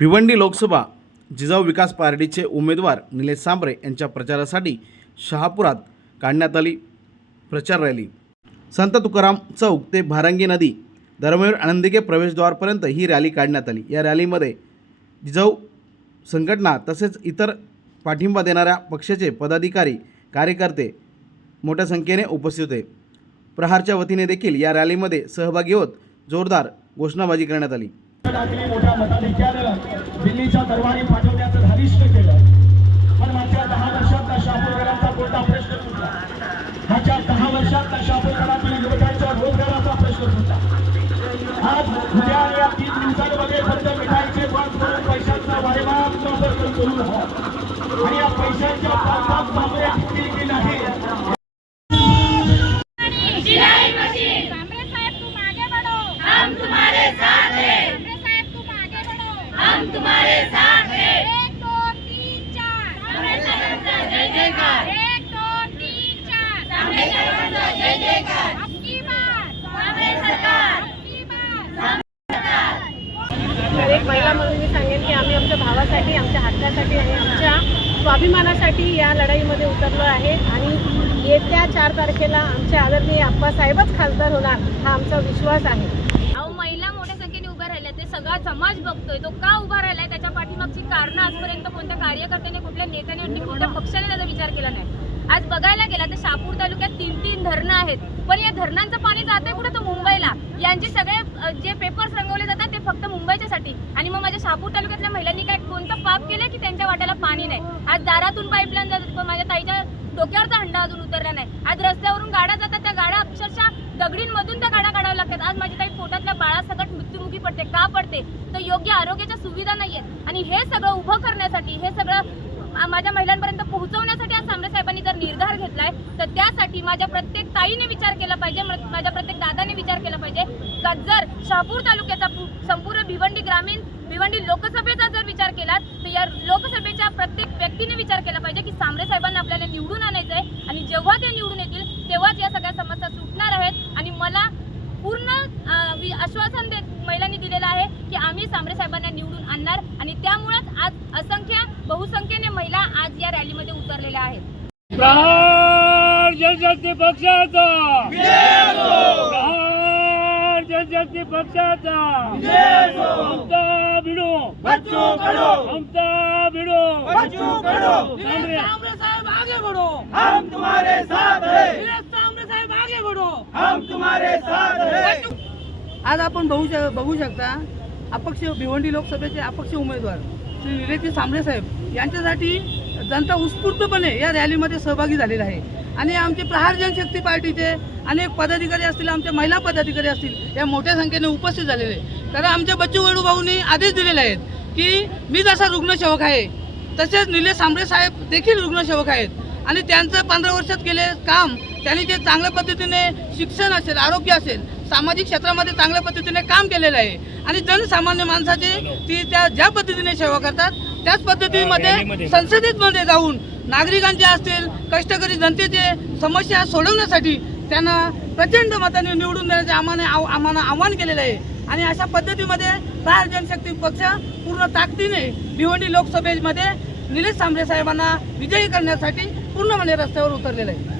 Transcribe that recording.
भिवंडी लोकसभा जिजाऊ विकास पार्टीचे उमेदवार निलेश सांबरे यांच्या प्रचारासाठी शहापुरात काढण्यात आली प्रचार रॅली. संत तुकाराम चौक ते भारंगी नदी धर्मवीर आनंदिके प्रवेशद्वारपर्यंत ही रॅली काढण्यात आली. या रॅलीमध्ये जिजाऊ संघटना तसेच इतर पाठिंबा देणाऱ्या पक्षाचे पदाधिकारी कार्यकर्ते मोठ्या संख्येने उपस्थित होते. प्रहारच्या वतीने देखील या रॅलीमध्ये सहभागी होत जोरदार घोषणाबाजी करण्यात आली. टाकली मोठ्या मताधिक्यानं दिल्लीच्या दरबारी पाठवण्याचं धारिष्ट केलं. पण मागच्या दहा वर्षात त्या शापूरकरांचा कोणता प्रश्न सुटला? मागच्या दहा वर्षात त्या शापूरकरातील युवकांच्या रोजगाराचा प्रश्न सुटला. आज उद्या या तीन दिवसांमध्ये फक्त मिठाईचे पाच करून पैशांचा वारेमार वापर करून आणि या पैशांच्या पाच पाच टिकतील की नाही सिलाई मशीन कामरे साहब तुम आगे बढ़ो हम तुम्हारे साथ हैं कामरे साहब तुम आगे बढ़ो हम तुम्हारे साथ हैं एक दो तीन चार कामरे साहब का जय जयकार एक दो तीन चार कामरे साहब का जय जयकार अब की बात कामरे सरकार अब की बात तर एक महिला म्हणून मी सांगेन की आम्ही आहे आमच्या हक्कासाठी आणि आमच्या स्वाभिमानासाठी या लढाईमध्ये उतरलो आहे. आणि येत्या चार तारखेला आमचे आदरणीय आप्पासाहेबच खासदार होणार हा आमचा विश्वास आहे. अहो महिला मोठ्या संख्येने उभ्या राहिल्या. ते सगळा समाज बघतोय. तो का उभा राहिलाय? त्याच्या पाठीमागची कारणं आजपर्यंत कोणत्या कार्यकर्त्याने कुठल्या नेत्याने आणि कुठल्या पक्षाने त्याचा विचार केला नाही? आज बघायला गेला तर शापूर तालुक्यात तीन तीन धरणं आहेत. पण या धरणांचं पाणी जातंय कुठं? तर मुंबईला. यांचे सगळे जे पेपर्स रंगवले जातात ते फक्त मुंबईच्यासाठी. आणि मग माझ्या शापूर तालुक्यातल्या महिलांनी काय कोणतं पाप केलं की त्यांच्या वाट्याला पाणी नाही? आज दारातून पाईपलाईन जातात पण माझ्या ताईच्या डोक्यावरचा हंडा अजून उतरला नाही. आज रस्त्यावरून गाड्या जातात त्या गाड्या अक्षरशः दगडींमधून त्या गाड्या काढाव्या लागतात. आज माझी ताई पोटातल्या बाळासकट मृत्युमुखी पडते का पडते? तर योग्य आरोग्याच्या सुविधा नाहीयेत. आणि हे सगळं उभं करण्यासाठी हे सगळं माझ्या महिलांपर्यंत पोहोचवण्यासाठी आज सांबरे साहेबांनी जर निर्धार घेतलाय तर त्यासाठी माझ्या प्रत्येक ताईने विचार केला पाहिजे माझ्या प्रत्येक दादाने विचार केला पाहिजे का जर शहापूर तालुक्याचा संपूर्ण भिवंडी ग्रामीण भिवंडी लोकसभेचा जर विचार केला तर या लोकसभेच्या प्रत्येक व्यक्तीने विचार केला पाहिजे की सांबरे साहेबांना आपल्याला निवडून आणायचं आहे आणि जेव्हा ते निवडून येतील तेव्हाच या सगळ्या समस्या सुटणार आहेत. आणि मला पूर्ण वि- आश्वासन देत महिलांनी दिलेलं आहे की आम्ही सांबरे साहेबांना निवडून आणणार आणि त्यामुळेच आज असंख्य बहुसंख्येने महिला आज या रॅलीमध्ये उतरलेल्या आहेत. जनशक्ती पक्षाचा. ममता भिडू. ममता भिडू. सांबरे साहब आगे बढ़ो. हम तुम्हारे साथ हैं. सांबरे साहेब आगे बढो. हम तुम्हारे साथ हैं. आज आपण बघू बघू शकता अपक्ष भिवंडी लोकसभेचे अपक्ष उमेदवार श्री निलेशजी सांबळे साहेब यांच्यासाठी जनता उत्स्फूर्तपणे या रॅलीमध्ये सहभागी झालेला आहे. आणि आमचे प्रहार जनशक्ती पार्टीचे अनेक पदाधिकारी असतील आमच्या महिला पदाधिकारी असतील या मोठ्या संख्येने उपस्थित झालेले आहे. कारण आमच्या बच्चू वडू भाऊंनी आदेश दिलेले आहेत की मी जसा रुग्णसेवक आहे तसेच निलेश सांबळे साहेब देखील रुग्णसेवक आहेत आणि त्यांचं पंधरा वर्षात केले काम त्यांनी जे चांगल्या पद्धतीने शिक्षण असेल आरोग्य असेल सामाजिक क्षेत्रामध्ये चांगल्या पद्धतीने काम केलेलं आहे. आणि जनसामान्य माणसाचे ती त्या ज्या पद्धतीने सेवा करतात त्याच पद्धतीमध्ये संसदेमध्ये जाऊन नागरिकांचे असतील कष्टकरी जनतेचे समस्या सोडवण्यासाठी त्यांना प्रचंड मताने निवडून देण्याचे आम्हाला आव- आम्हाला आव्हान केलेलं आहे. आणि अशा पद्धतीमध्ये प्रहार जनशक्ती पक्ष पूर्ण ताकदीने भिवंडी लोकसभेमध्ये निलेश सांबरे साहेबांना विजयी करण्यासाठी पूर्णपणे रस्त्यावर उतरलेला आहे.